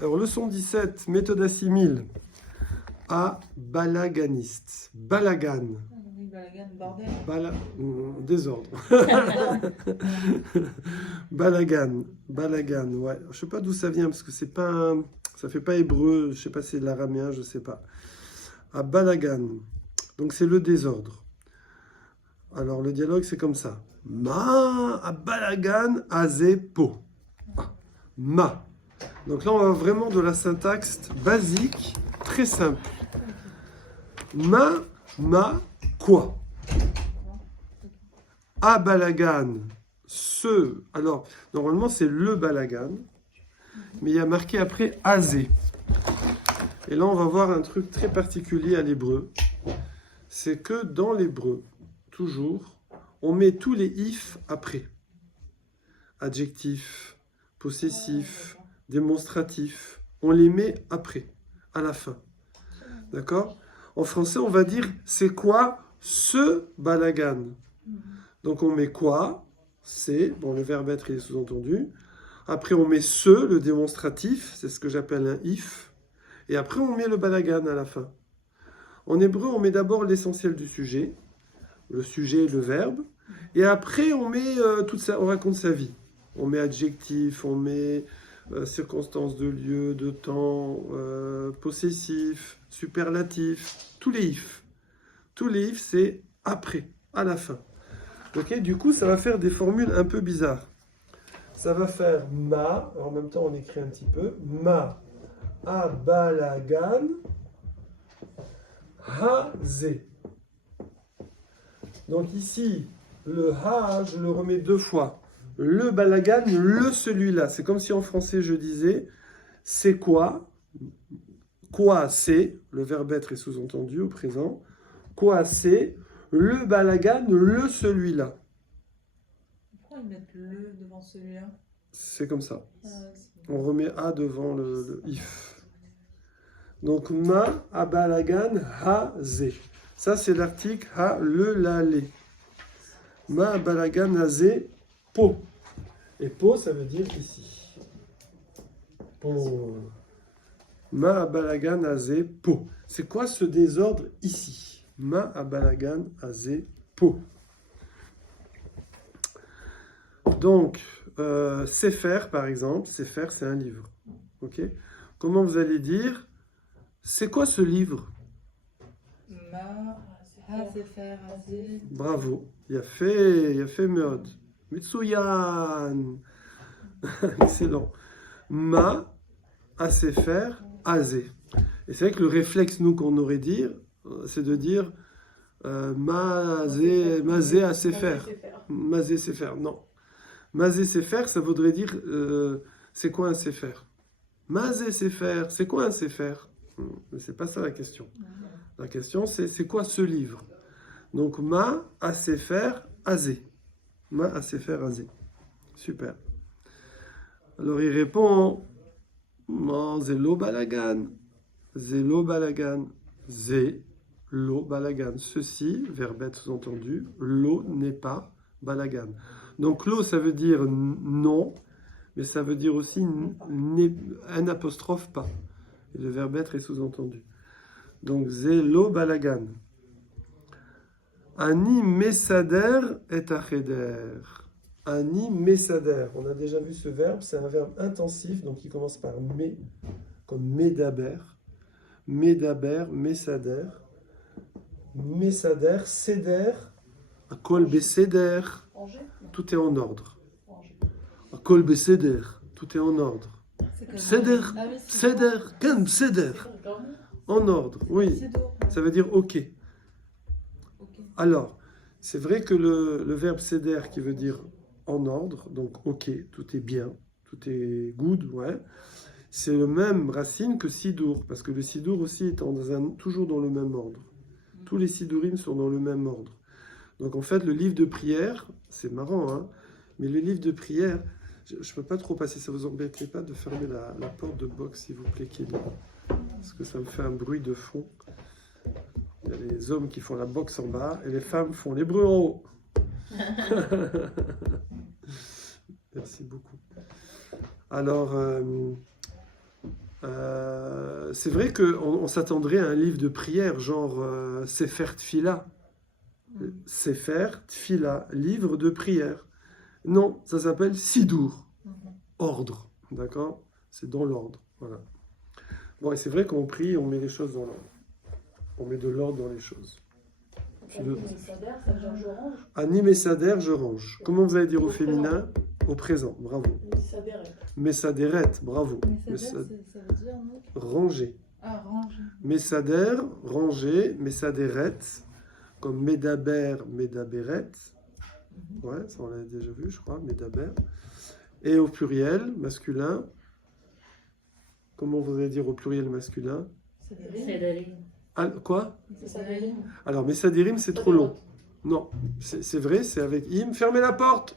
Alors, leçon 17, méthode assimile. A balaganiste. Balagan. Balagan, bordel. Désordre. Balagan. Balagan, ouais. Je sais pas d'où ça vient, parce que c'est pas ça fait pas hébreu, je sais pas si c'est de l'araméen, je sais pas. A balagan. Donc c'est le désordre. Alors le dialogue c'est comme ça. Ma a balagan azé po. Ma. Donc là on va vraiment de la syntaxe basique, très simple. Ma, quoi? A balagan, ce. Alors, normalement, c'est le balagan, mais il y a marqué après azé. Et là, on va voir un truc très particulier à l'hébreu. C'est que dans l'hébreu, toujours, on met tous les if après. Adjectif, possessif, démonstratif. On les met après, à la fin. D'accord? En français, on va dire c'est quoi ce balagan? Donc on met quoi? C'est, bon, le verbe être il est sous-entendu. Après on met ce, le démonstratif, c'est ce que j'appelle un if. Et après on met le balagan à la fin. En hébreu, on met d'abord l'essentiel du sujet, le sujet et le verbe. Et après on met on raconte sa vie. On met adjectif, on met circonstance de lieu, de temps, possessif, superlatif, tous les ifs. Tous les ifs, c'est après, à la fin. Ok, du coup, ça va faire des formules un peu bizarres. Ça va faire ma, en même temps on écrit un petit peu, ma a balagan ha zé. Donc ici, le ha, je le remets deux fois. Le balagan, le celui-là. C'est comme si en français je disais, c'est quoi? Quoi c'est? Le verbe être est sous-entendu au présent. Quoi c'est? Le balagan, le celui-là. Pourquoi ils mettent le devant celui-là? C'est comme ça. Ah, On remet a devant le if. Donc ma a balagan ha zé. Ça c'est l'article ha le la les. Ma a balagan ha zé po. Et po ça veut dire ici. Po. Ma a balagan ha zé po. C'est quoi ce désordre ici? Ma a balagan ha zé po. Donc, Sefer, par exemple, Sefer, c'est un livre. Ok? Comment vous allez dire, c'est quoi ce livre? Ma, ha, c'est faire, azé. Bravo, il a fait Meod. Mitsuyan. Excellent. Ma, à Sefer, Azé. Et c'est vrai que le réflexe, nous, qu'on aurait dit, c'est de dire Mazé à Sefer. Mazé Sefer, non. Mazé Sefer, ça voudrait dire c'est quoi un Sefer? Mazé Sefer, c'est quoi un Sefer? Mais c'est pas ça la question. La question c'est quoi ce livre? Donc ma a Sefer azé. Ma a Sefer azé. Super. Alors il répond zélo balagan. Zélo balagan. Zélo balagan. Ceci, verbe être sous-entendu, l'eau n'est pas balagan. Donc l'eau, ça veut dire non, mais ça veut dire aussi un apostrophe pas. Et le verbe être est sous-entendu. Donc zélo balagan. Ani mesader et acheder. Ani mesader. On a déjà vu ce verbe, c'est un verbe intensif, donc il commence par me, comme medaber. Medaber, mesader. Mesader, seder. Kol beseder. Tout est en ordre. Kol beseder. Tout est en ordre. Seder, seder, ken seder. En ordre, oui. Ça veut dire ok. Alors, c'est vrai que le verbe seder qui veut dire en ordre, donc ok, tout est bien, tout est good, ouais, c'est le même racine que sidour, parce que le sidour aussi est toujours dans le même ordre. Tous les sidurim sont dans le même ordre. Donc en fait, le livre de prière, c'est marrant, hein, mais le livre de prière, je ne peux pas trop passer, ça vous embêterait pas de fermer la porte de box, s'il vous plaît, Kelly, parce que ça me fait un bruit de fond. Il y a les hommes qui font la boxe en bas et les femmes font l'hébreu en haut. Merci beaucoup. Alors, c'est vrai qu'on s'attendrait à un livre de prière, genre Sefer Tfila. Sefer Tfila, livre de prière. Non, ça s'appelle Sidour, ordre. D'accord? C'est dans l'ordre. Voilà. Bon, et c'est vrai qu'on prie, on met les choses dans l'ordre. On met de l'ordre dans les choses. Messader, ça veut dire je range. Ani Messader, je range. Comment vous allez dire au féminin? Au présent, bravo. Messaderet. Messaderet, bravo. Mais ça veut dire donc Ranger. ah, range. Messader, ranger. Messaderet, comme Medaber, Medaberet. Ouais, ça on l'a déjà vu, je crois, Medaber. Et au pluriel, masculin. Comment vous allez dire au pluriel masculin? C'est des rimes. C'est de rire. Ah, quoi? C'est des rimes. Alors, Messaderim, c'est trop long. Non, c'est vrai, c'est avec im. Fermez la porte!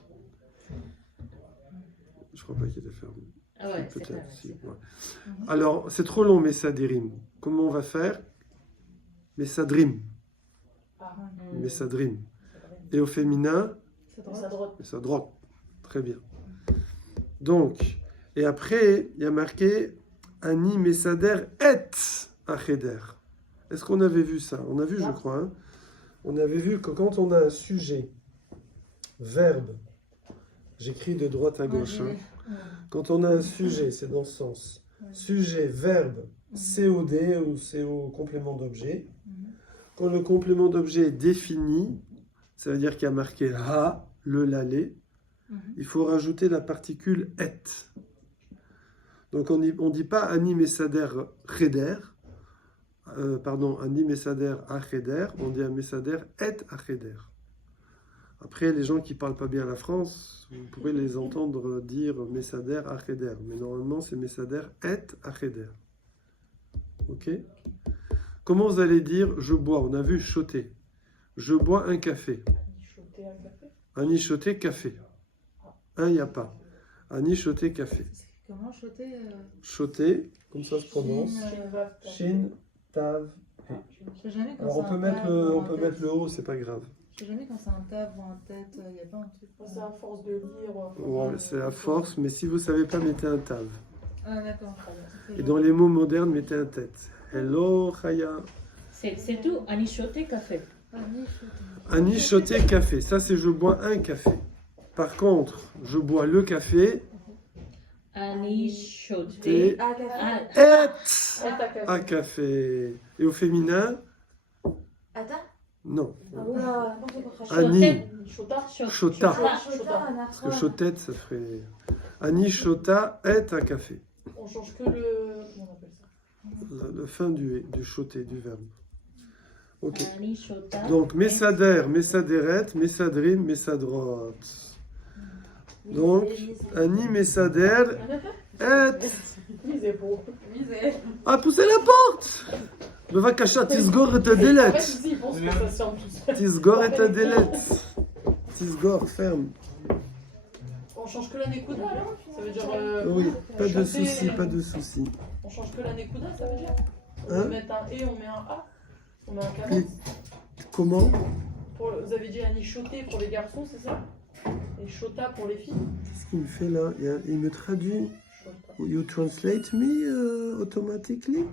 Je crois pas qu'il était fermé. Ah ouais, c'est Peut-être, pas si. vrai. Ouais. Alors, c'est trop long, Messaderim. Comment on va faire? Messadrim. Messadrim. Et au féminin? C'est drôle. Messadrot. Messadrot. Très bien. Donc, et après, il y a marqué Ani Messader et Acheder. Est-ce qu'on avait vu ça? On a vu, je crois. Hein. On avait vu que quand on a un sujet, verbe, j'écris de droite à gauche. Hein. Quand on a un sujet, c'est dans ce sens. Sujet, verbe, COD ou CO complément d'objet. Quand le complément d'objet est défini, ça veut dire qu'il y a marqué ha, le lalé. Il faut rajouter la particule et. Donc on ne dit pas ani messader cheder, ani messader acheder, on dit un messader et acheder. Après, les gens qui ne parlent pas bien la France, vous pourrez les entendre dire messader acheder, mais normalement c'est messader et acheder. Ok? Comment vous allez dire je bois? On a vu choter. Je bois un café. Choter un café. Ani choter café. Un, il n'y a pas. Ani choter café. Comment choter Choter, comme ça se prononce. Shin, tav. Je sais jamais quand Alors on c'est peut un mettre tav ou le, on un peut tête. mettre le haut, c'est pas grave. Je sais jamais quand c'est un tav ou un tête, il n'y a pas un truc. C'est à force de lire. Ouais, c'est à force, mais si vous savez pas, mettez un tav. Ah d'accord. Et dans les mots modernes, mettez un tête. Hello, Chaya. C'est tout, Anichoté café. Ani choter café. Ça, c'est je bois un café. Par contre, je bois le café. Anichoté. Et Ah, café. et à café. Et au féminin, Ata. non. Oula. Ani. Chota. Chota. Chota. Parce que chotette, ça ferait. Ani chota est à café. On change que le. Comment on appelle ça? La fin du choter, du verbe. Ok. Anichota. Donc, messader, messaderet, messadrim, messadrot. Donc, ani messader et. Misé beau. Misé. Ah, poussez la porte! Bevakasha, tisgor et En fait, delet. ici, ils pensent que ça sent tout. Tisgor et delet. Tisgor, ferme. On change que la Nekuda alors? Ça veut dire. Oui, pas de chanter- souci, pas de souci. On change que la Nekuda, ça veut dire? On Hein? peut mettre un E, on met un A. On met un Et canon. comment? Vous avez dit Annie Choté pour les garçons, c'est ça? Et Chota pour les filles? Qu'est-ce qu'il me fait là? Il me traduit. Chota. You translate me automatically?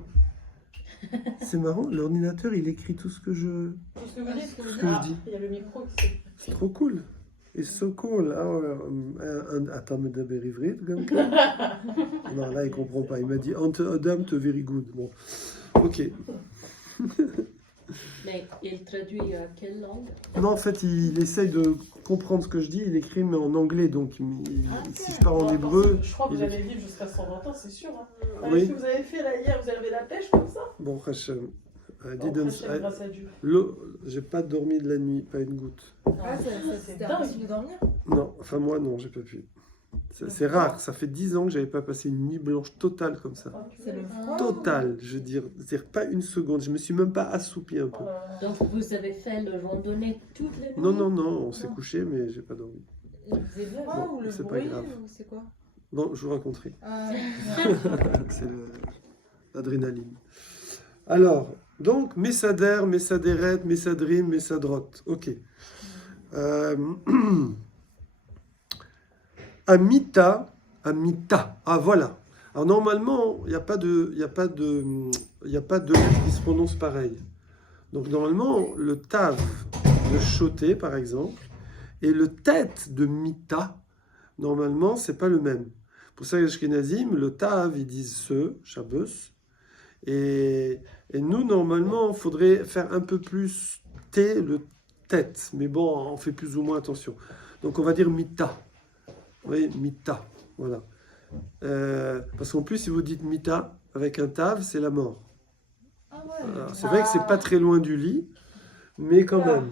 C'est marrant, l'ordinateur il écrit tout ce que je. Tout ce que vous dites, Ce que je dis. il y a le micro qui s'est. C'est trop cool. It's so cool. Attends, mais d'abord ivrit, comme ça. Non, là il comprend pas. Il m'a dit Ante Adam te very good. Bon, ok. Mais il traduit à quelle langue? Non, en fait, il essaye de comprendre ce que je dis. Il écrit, mais en anglais. Donc, si je parle en hébreu. Je crois que vous il allez vivre jusqu'à 120 ans, c'est sûr. Hein. Oui. Ce que vous avez fait là hier, vous avez la pêche comme ça? Bon, Hachem. I Oh, didn't. Hachem, grâce à Dieu. J'ai pas dormi de la nuit, pas une goutte. Ah, c'était impossible de dormir. Non, enfin, moi, non, j'ai pas pu. C'est rare. Ça fait 10 ans que j'avais pas passé une nuit blanche totale comme ça. C'est le froid. Totale, je veux dire. C'est-à-dire pas une seconde. Je me suis même pas assoupi un peu. Donc vous avez fait le randonnée toutes les nuits? Non, non, non, on s'est couché, mais j'ai pas dormi. Il faisait froid Bon, ou le c'est pas bruit grave. ou c'est quoi? Bon, je vous raconterai. Ah, C'est l'adrénaline. Alors, donc, Messader, Messaderet, Messadrim, Messadrot. Ok. Amita. Ah, voilà. Alors normalement, il n'y a pas de lettres qui se prononcent pareil. Donc normalement, le tav de choté, par exemple, et le tête de mita, normalement, c'est pas le même. Pour ça, les Ashkenazim, le tav, ils disent ce, Shabbos, et nous, normalement, il faudrait faire un peu plus T, le tête. Mais bon, on fait plus ou moins attention. Donc, on va dire mita. Oui, mita. Voilà. Parce qu'en plus, si vous dites mita, avec un tav, c'est la mort. Ah ouais. Alors, c'est vrai que c'est pas très loin du lit, mais quand même.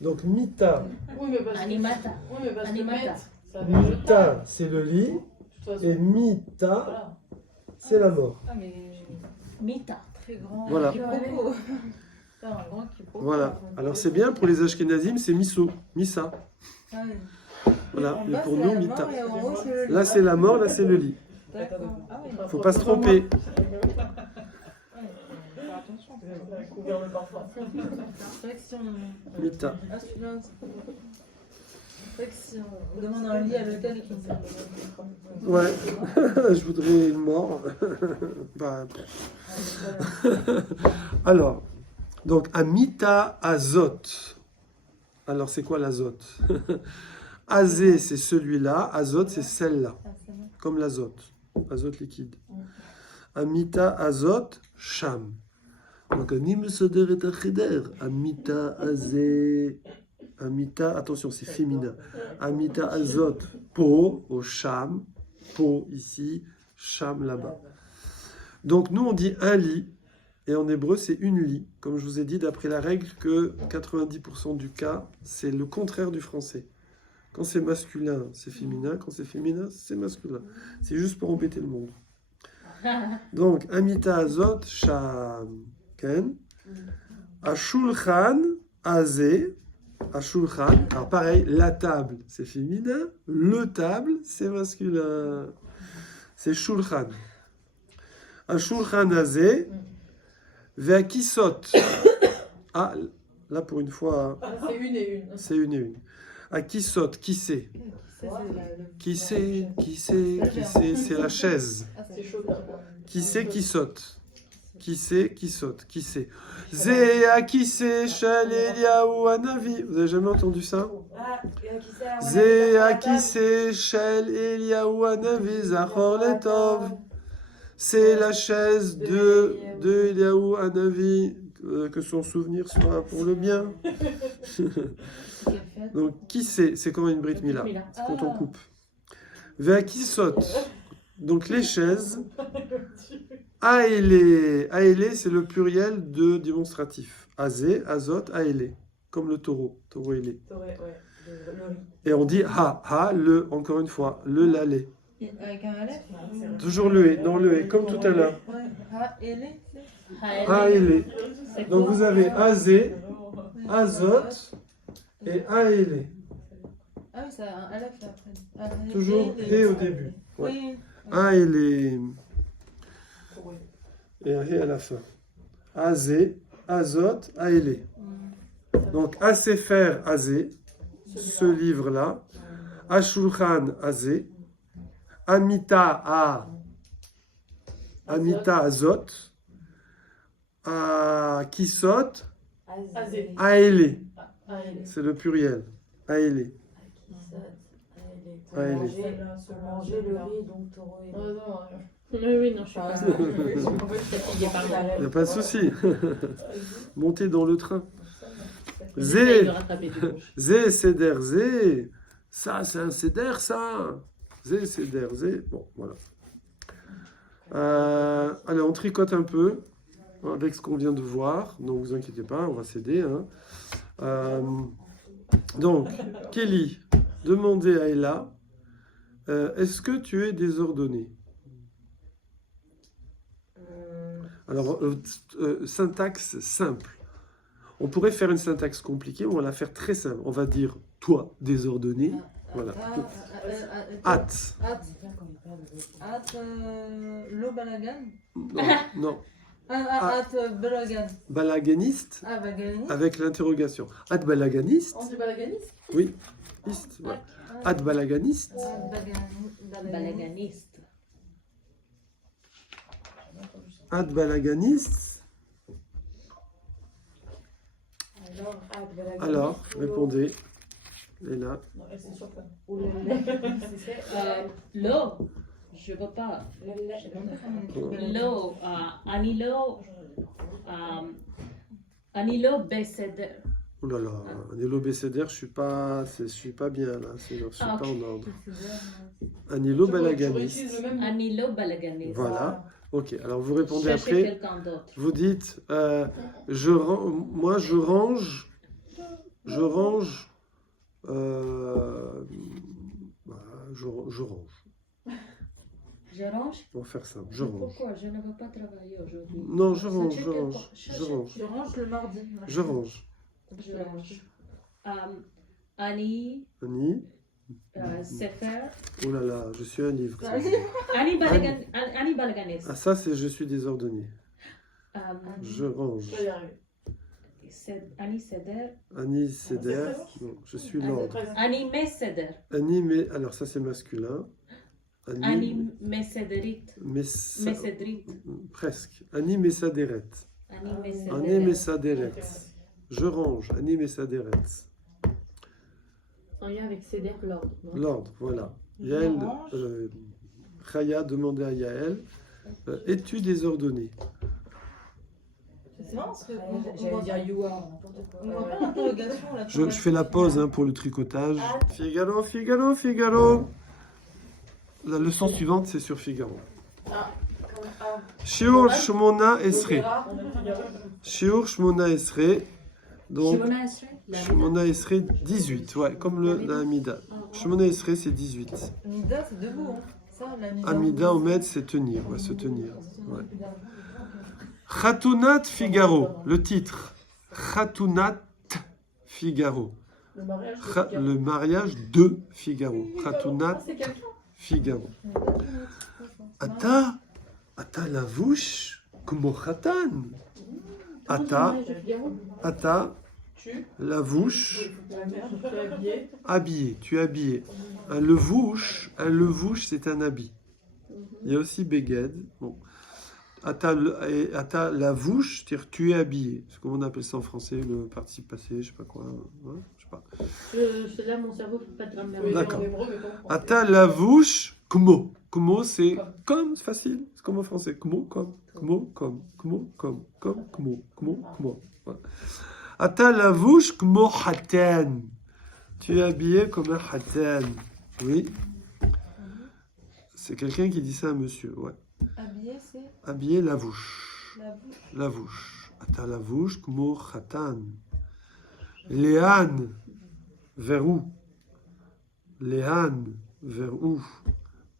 Donc, mita. Oui, mais parce que... Animata. Oui, mais parce que Animata. mettre, ça veut dire le Mita, c'est le lit. De toute façon, Et mita, voilà. c'est la mort. Ah, mais Mita. très grand. Voilà. Quiproquo. C'est un grand quiproquo. Voilà. Alors, c'est bien pour les Ashkenazim, c'est miso, misa. Ah ouais. Voilà. En Mais bas, pour c'est nous, la mita. mort et en haut, c'est le lit. Là, c'est la mort, là, c'est le lit. D'accord. Ah ouais. Faut pas se tromper. Ouais, faut faire attention. Couvert de parfum. C'est vrai que si on... Mita. Ah, celui-là, c'est vrai que si on demande un lit à l'hôtel qui Ouais. Je voudrais une mort. Bah, alors, donc, amita azot. Alors, c'est quoi l'azote? Azé, c'est celui-là. Azote, c'est celle-là. Ah, c'est bon. Comme l'azote. Azote liquide. Amita azot, sham. Donc, anim soder et achider. Amita azé. Amita, attention, c'est féminin. Amita azot, po, au sham. Po ici, sham là-bas. Donc, nous, on dit un lit. Et en hébreu, c'est une lit. Comme je vous ai dit, d'après la règle, que 90% du cas, c'est le contraire du français. Quand c'est masculin, c'est féminin. Quand c'est féminin, c'est masculin. C'est juste pour embêter le monde. Donc, Amita Azot, Sham, Ken. Ashulchan, Azé. Ashulchan. Alors, pareil, la table, c'est féminin. Le table, c'est masculin. C'est Shulchan. Ashulchan, Azé. Veakisot. Ah, là, pour une fois, Ah, c'est une et une. c'est une et une. Akisot, qui c'est? Qui c'est? Qui c'est? Qui c'est? C'est la chaise. C'est chaud. Qui c'est qui saute? Qui c'est qui saute? Qui c'est? Zéa qui c'est? Shel Eliaou Hanavi. Vous avez jamais entendu ça? Zéa qui c'est? Shel Eliaou Hanavi. Zachor Letov. C'est la chaise de Eliaou Hanavi. Que son souvenir soit pour le bien. Donc, qui c'est? C'est comme une Brit Mila. C'est quand on coupe. Vea qui saute. Donc, les chaises. Aélé. Aélé, c'est le pluriel de démonstratif. Azé, azot, aélé. Comme le taureau. Taureau ailé. Et on dit ha. Ha, le, encore une fois. Le lalé. Avec un aleph. Toujours le et. Non, le et, comme tout à l'heure. Ouais. Ah, et les. Aélé. C'est Donc, quoi? vous avez azé, azot et aélé. Ah oui, ça a un aleph là après. Ah, Toujours et au début. Ouais. Oui. Aélé. Et un et à la fin. Azé, azot, aélé. Donc, Asefer Azé, ce livre-là. Ashulchan Azé. Amita A. Amita Azot. Kisot Azé. Aélé. Aélé. C'est le pluriel. Aélé. Aélé. Manger le riz, donc taureau et... Oui, non, je suis pas Il Il n'y a pas de souci. Montez dans le train. J'essaye Zé. de rattraper du gauche. Zé, Seder, Zé. Ça, c'est un Seder, ça. Zé, Seder, Zé. Bon, voilà. Allez, on tricote un peu avec ce qu'on vient de voir. Ne vous inquiétez pas, on va s'aider. Hein. Donc, Kelly, demandez à Ella, est-ce que tu es désordonné? Alors, syntaxe simple. On pourrait faire une syntaxe compliquée, ou on va la faire très simple. On va dire toi désordonné. Voilà. Hâte. Lo balagan. Non, non. Balagan. Balaganiste Ah, balagan. avec l'interrogation. Hâte balaganiste? On dit balaganiste? Oui. Iste, voilà. Hâte balaganiste? Balaganiste. Ad balaganis. Alors, répondez. Et là, Non, elle c'est sûr que. L'eau, je ne peux pas. L'eau, Anilo Besséder. oh là là, Anilo Besséder, je suis pas bien là, je suis Ah, pas ok. en ordre. Anilo Tu balaganis. réutilises le même. Anilo Balaganis. Voilà. Ok, alors vous répondez Cherchez après. quelqu'un d'autre. Vous dites, moi je range, bah, je range. Je range. On va faire simple, je range. Pourquoi? Je ne veux pas travailler aujourd'hui. Non, je range, Cherchez je quelqu'un. range, je Cherchez. range, Je range le mardi. je range. Je range. Annie Annie, Sefer. oh là là, je suis un livre. ça. Annie Balaganis. Ah ça c'est je suis désordonné. Euh, Je range. Je vais y arriver. Annie Seder. Annie Seder, non, je suis l'ordre. Annie Meseder. Annie, mais alors ça c'est masculin. Annie Mesederit. Messa- Messedrit. presque. Annie Messaderet. Annie Annie Meseder. Messaderet. Je range. Annie Messaderet. En lien avec Céder, l'ordre. non? L'ordre, voilà. Je Yael, range. Chaya demandait à Yael, es-tu désordonné? C'est marrant parce que J'allais dire Youa, n'importe quoi. on voit pas l'interrogation là. Je fais la pause hein, pour le tricotage. Figaro, Figaro, Figaro. La leçon suivante, c'est sur Figaro. Shiur Shmona Esre. Shiur Shmona Esre. Donc, Shimona Esre. Shmona Esre 18. Ouais, comme la Amida. Shmona Esre, c'est 18. Mida, c'est debout. Hein. Ça, la Mida. Amida, Omed, c'est tenir. Ouais, se tenir. Ouais. Khatunat Figaro. Le titre. Khatunat Figaro. Le mariage. Le mariage de Figaro. Khatunat C'est quelqu'un. Figaro. Ata lavouche כמו חתן. Ata Tu. lavouche La mère, tu es habillée. habillé. Tu es habillé. Un levouche c'est un habit. Il y a aussi beged. Bon. Ata lavouche, c'est-à-dire tu es habillé. C'est comment on appelle ça en français, le participe passé, je sais pas quoi. Ouais, je sais pas. Là, mon cerveau ne peut pas de grammaire. Oui, D'accord. en hébreu, mais comment on Ata lavouche kmo. Kmo, c'est comme, c'est facile. C'est comme en français. Kmo, comme. Kmo, comme. Kmo, comme. Comme, kmo. Kmo, kmo. Voilà. Ata lavouche kmo haten. Tu es habillé comme un haten. Oui. C'est quelqu'un qui dit ça à monsieur, ouais. Habillé, c'est Habillé lavouche. la bouche. Lavouche. Ata lavouche kmo hatan. Léane. Vers où? Léane. Vers où?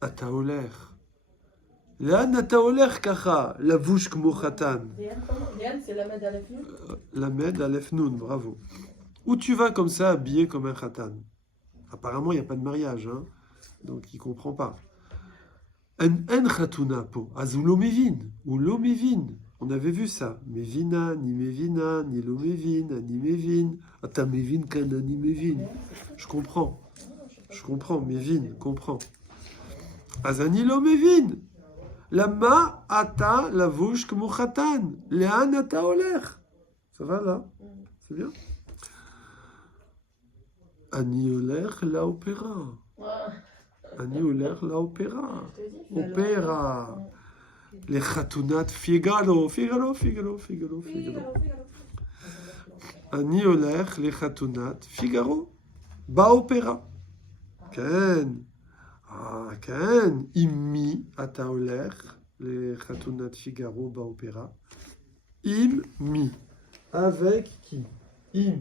Ata oler. Léane ata oler kacha. Lavouche kmo hatan. Liane, c'est la med à la fin. Lamed Aleph Nun, bravo. Où tu vas comme ça, habillé comme un khatan? Apparemment, il n'y a pas de mariage, hein? Donc il ne comprend pas. En khatuna po, az ou l'omevin, ou l'omevin. On avait vu ça. Mevina, ni mevina, ni l'omevin, ni mevin. Ata mevin kana ni mevin. Je comprends. Je comprends, mevin, comprends. Azani l'omevin. Lama ata lavouche comme khatan. Léan ata oler. Ça va là? C'est bien? Ani oler la opéra. Ani oler la opéra. Opéra. Les khatunat Figaro. Figaro, Figaro, Figaro, Figaro. Ani oler les khatunat Figaro. Ba opéra. Ken. Ah, Ken. Immi ata oler les khatunat Figaro ba opéra. Immi. Avec qui? Im.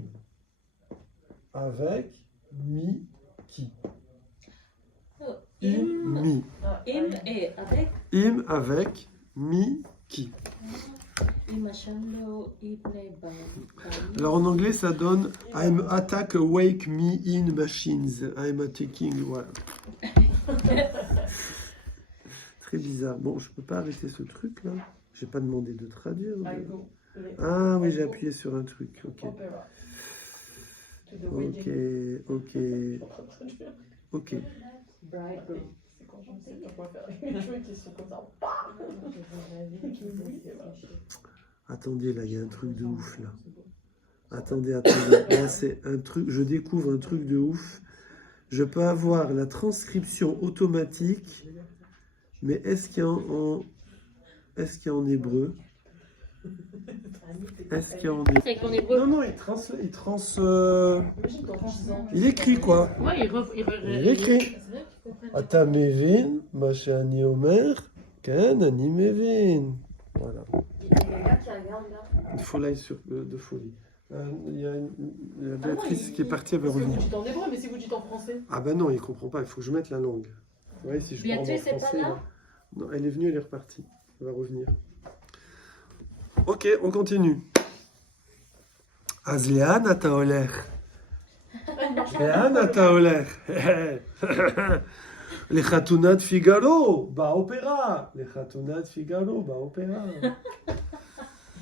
Avec mi qui? Mi. Im et avec. Im avec mi qui? Imashalo Ibne Bani. Alors en anglais ça donne I'm attack wake me in machines. I'm attacking. Voilà. Très bizarre. Bon, je peux pas arrêter ce truc là. J'ai pas demandé de traduire. Ah oui, j'ai appuyé sur un truc. Ok. Ok. Ok. Ok. C'est Je sais pas quoi faire avec mes cheveux qui sont comme ça. Attendez, là, il y a un truc de ouf, là. Attendez. Là, c'est un truc, je découvre un truc de ouf. Je peux avoir la transcription automatique, mais est-ce qu'il y a est-ce qu'il y a en hébreu? Est-ce qu'il y a en hébreu? C'est en hébreu. Non, il écrit quoi? Ouais, Il écrit. אתה מבין מה שאני אומר? כן, אני מבין. Voilà. Il y a quelqu'un qui regarde là. Une folie de folie. Il y a la Béatrice qui est partie, elle va Parce que vous revenir. dites en hébreu, mais si vous dites en français. Ah ben non, il comprend pas, il faut que je mette la langue. Ouais, si je parle en Béatrice est pas français, là? Non, elle est venue, elle est repartie. Elle va revenir. Ok, on continue. אז לאן אתה הולך? לאן אתה הולך? לחתונת פיגארו, באופרה. לחתונת פיגארו, באופרה.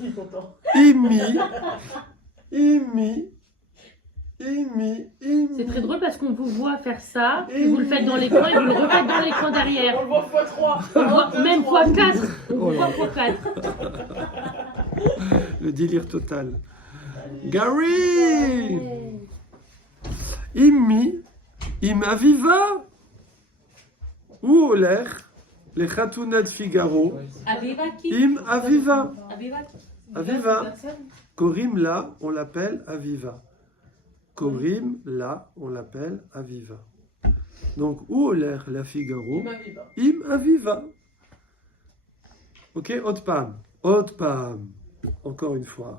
Il est content. אימי. C'est très drôle parce qu'on vous voit faire ça, puis vous le faites dans l'écran et vous le refaites dans l'écran On derrière. le voit x3. On le voit même x4. On vous voit x4. Le délire total. Gary! עם אביבה, הוא הולך לחתונת פיגארו Aviva qui? עם אביבה. Aviva qui? אביבה. קוראים לה, on l'appelle אביבה. קוראים לה, on l'appelle אביבה. Donc, הוא הולך לפיגארו Il m'avait pas. עם אביבה. Ok, עוד פעם. Encore une fois.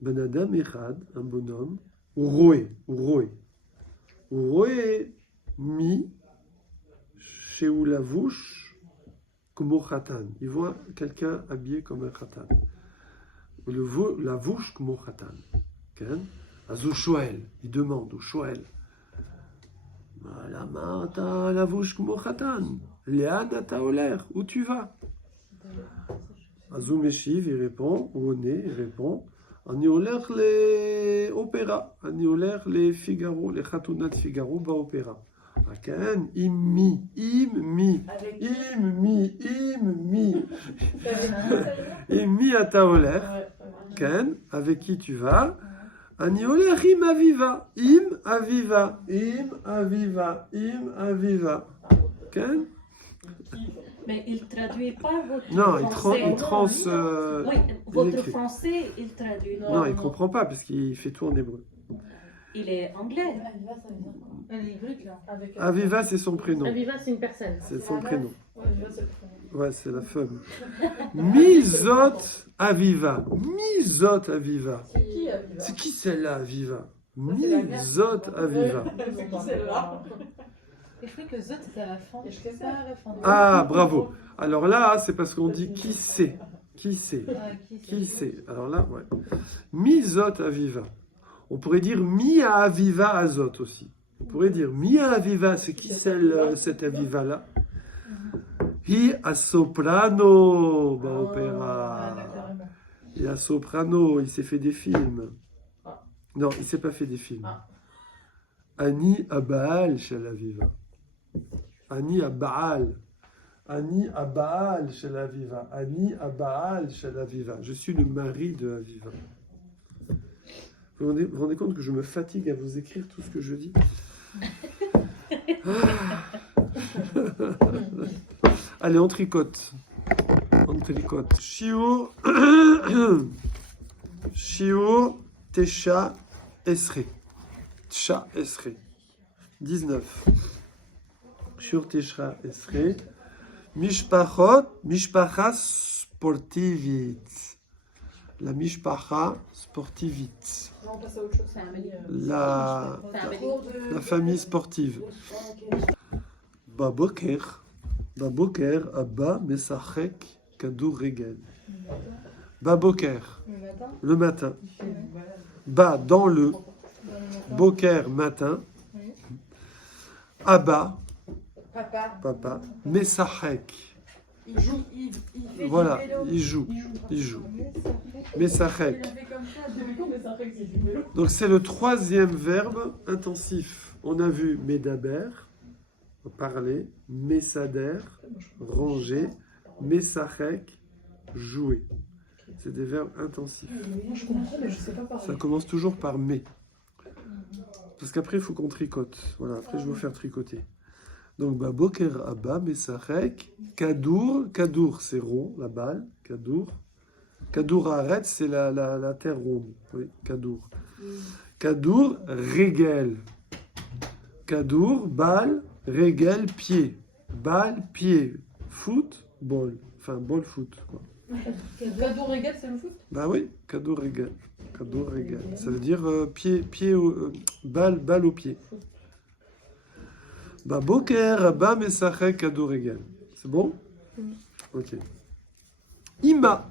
בן אדם אחד, un bonhomme, הוא רואה מי שהוא לבוש כמו חתן. Il voit quelqu'un habillé comme un חתן. לבוש כמו חתן. כן? אז הוא שואל, il demande, הוא שואל. למה אתה לבוש כמו חתן? לאן אתה הולך? où tu vas? אז הוא משיב, il répond, הוא עונה, il répond. אני הולך לאופרה, אני הולך לפיגארו, לחתונת פיגארו באופרה. כן, עם מי? עם מי אתה הולך? כן, avec qui tu vas? אני הולך עם אביבה. כן? Mais il traduit pas votre Non, français. Oui, votre écrit. français, il traduit. Non, il comprend pas parce qu'il fait tout en hébreu. Il est anglais. Aviva, ça veut dire quoi? Elle est hybride là. Avec Aviva, c'est son prénom. Aviva, c'est une personne. C'est son prénom. Ouais, Aviva, c'est le prénom. Ouais, c'est la femme. Mizot Aviva. C'est qui Aviva? C'est qui celle-là, Aviva? c'est la mère. Mizot Aviva. C'est qui celle-là? Et je crois que Zot c'était à la fin. Et je sais Pas à la fin. Ah, bravo. Alors là, c'est parce qu'on dit qui c'est. Qui c'est? Qui c'est? Alors là, ouais. Mizot Aviva. On pourrait dire Mia Aviva Azot aussi. On pourrait dire Mia Aviva, c'est qui cette Aviva-là? Hi a soprano, Ah, opéra. carrément. Il a soprano, il s'est fait des films. Ah. Non, il s'est pas fait des films. Ah. Ani Abaal Shel Aviva. Ani Abaal. Ani Abaal Shel Aviva. Ani Abaal Shel Aviva. Je suis le mari de Aviva. Vous vous rendez compte que je me fatigue à vous écrire tout ce que je dis? Allez, on tricote. Shiur Tesha Esre. Tsha Esre. 19. Shiur Tesha Esre. Mishpacha sportivit. La mishpacha sportivit. Non, on passe à autre chose. C'est un La famille sportive. Baboker, Abba Mesachek Kadourregel. Baboker, le matin. Ba, dans le. Boker, matin. Abba, papa. Mesachek. Il joue, il fait Voilà, du vélo. il joue. Mesachek. Il a fait comme ça, depuis quand Messachek c'est du vélo? Donc c'est le troisième verbe intensif. On a vu Medaber, parler, mesader, ranger, mesachek, jouer. C'est des verbes intensifs. Moi, je comprends, mais je sais pas parler. Ça commence toujours par mais. Parce qu'après, il faut qu'on tricote. Voilà, après, je vais vous faire tricoter. Donc, Boker Abba, Mesachek, Kadour. Kadour, c'est rond, la balle. Kadour. Kadour arrête, c'est la terre ronde. Oui, Kadour. Kadour, Regel. Kadour, balle, Regel, pied. Balle, pied. Foot, ball. Enfin, ball, foot. Quoi. Cadeau régal, c'est le foot? Bah oui, Kadour, Regel. Kadour, Regel. Ça veut dire balle au pied. Bah, Boker, Abba, Mesachek, Kadour, Regel. C'est bon? Ok. Ima.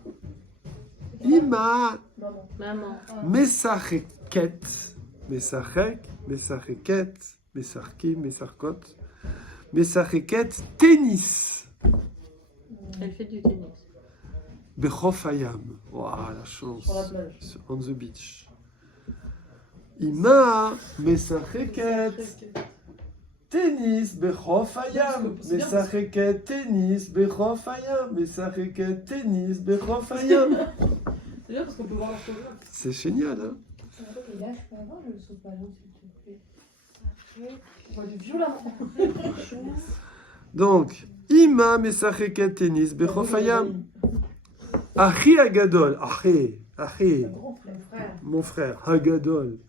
Ima. Maman. Maman. Mesacheket. Mesachek. Mesacheket. Mesarki. Mesarkot. Mesacheket. Tennis. Elle fait du tennis. Bechof Hayam. Waouh, la chance. Sur la plage. On the beach. Ima. Mesacheket. Tennis. Bechof Hayam. C'est bien. Mesacheket. Tennis. Bechof Hayam. Mesacheket. Tennis. Bechof Hayam. C'est bien parce qu'on peut voir l'orthographe. C'est génial, hein? Et là, je peux avoir le sopalin, s'il te plaît. On voit du violemment. Donc, Ima mesacheket tennis bechof hayam. Achi agadol. Achi. Un grand frère. Frère. Mon frère. Agadol.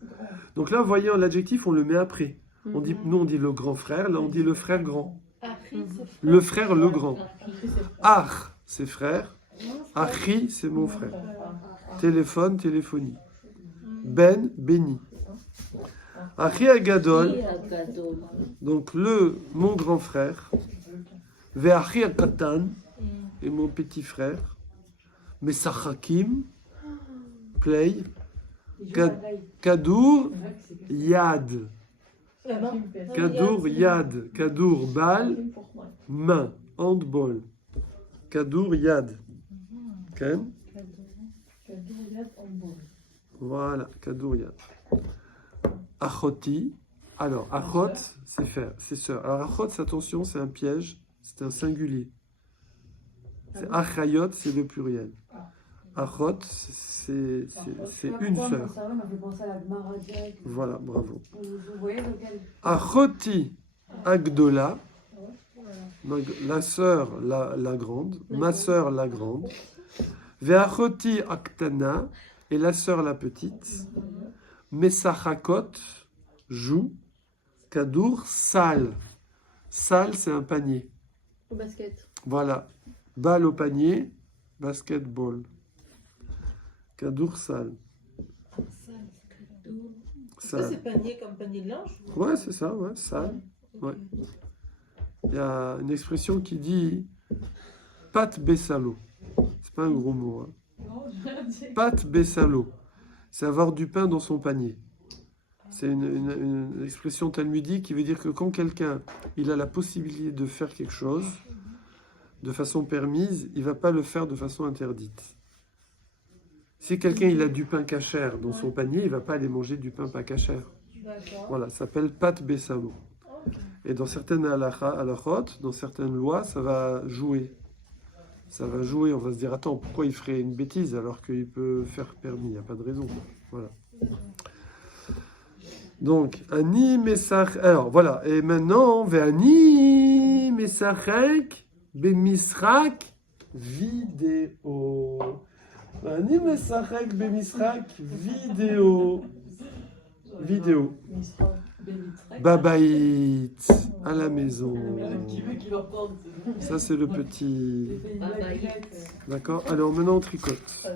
Donc là, vous voyez, l'adjectif, on le met après. Nous, on dit le grand frère. Là, on dit le frère grand. Le frère le grand. Ach, c'est frère. Achi, c'est mon frère. Téléphone, téléphonie. Ben, béni. Achi agadol. Donc, mon grand frère. Ve'achi akatan. Et mon petit frère. Mesachakim. Play. Kadour. Yad. Kadour, yad. Kadour, balle. Main. Handball. Kadour, yad. Ken? Voilà, Kadour, yad. Achoti. Alors, achot, c'est frère, c'est sœur. Alors, achot, attention, c'est un piège. C'est un singulier. C'est achayot, c'est le pluriel. Achot, c'est une sœur. Ça m'a fait penser à la Gemara directe. Voilà, bravo. Vous voyez lequel? Achoti Agdola, donc la sœur la grande, ma sœur la grande. Ve'achoti Aktana, et la sœur la petite. Mesachakot, joue. Kadour, sal. Sal, c'est un panier. Au basket. Voilà. Balle au panier, basketball. Kadour, sal. Est-ce que Sal. c'est panier comme panier de linge? Ouais, c'est ça, ouais, sale. Ouais. Il y a une expression qui dit pat bessalo. C'est pas un gros mot. Hein. Pat bessalo. C'est avoir du pain dans son panier. C'est une expression talmudique qui veut dire que quand quelqu'un il a la possibilité de faire quelque chose de façon permise, il va pas le faire de façon interdite. Si quelqu'un il a du pain cachère dans son panier, il va pas aller manger du pain pas cachère. D'accord. Voilà, ça s'appelle pat bessalo. Et dans certaines halachot, dans certaines lois, ça va jouer. Ça va jouer, on va se dire, attends, pourquoi il ferait une bêtise alors qu'il peut faire permis? Il n'y a pas de raison. Voilà. Donc, Ani Mesach. Alors, voilà. Et maintenant, Ve'ani Mesachek Bemisrak vidéo. Ani Mesachek Bemisrak vidéo. Vidéo. Babaït, à la maison. Ça, c'est le petit. D'accord? Alors, maintenant, on tricote.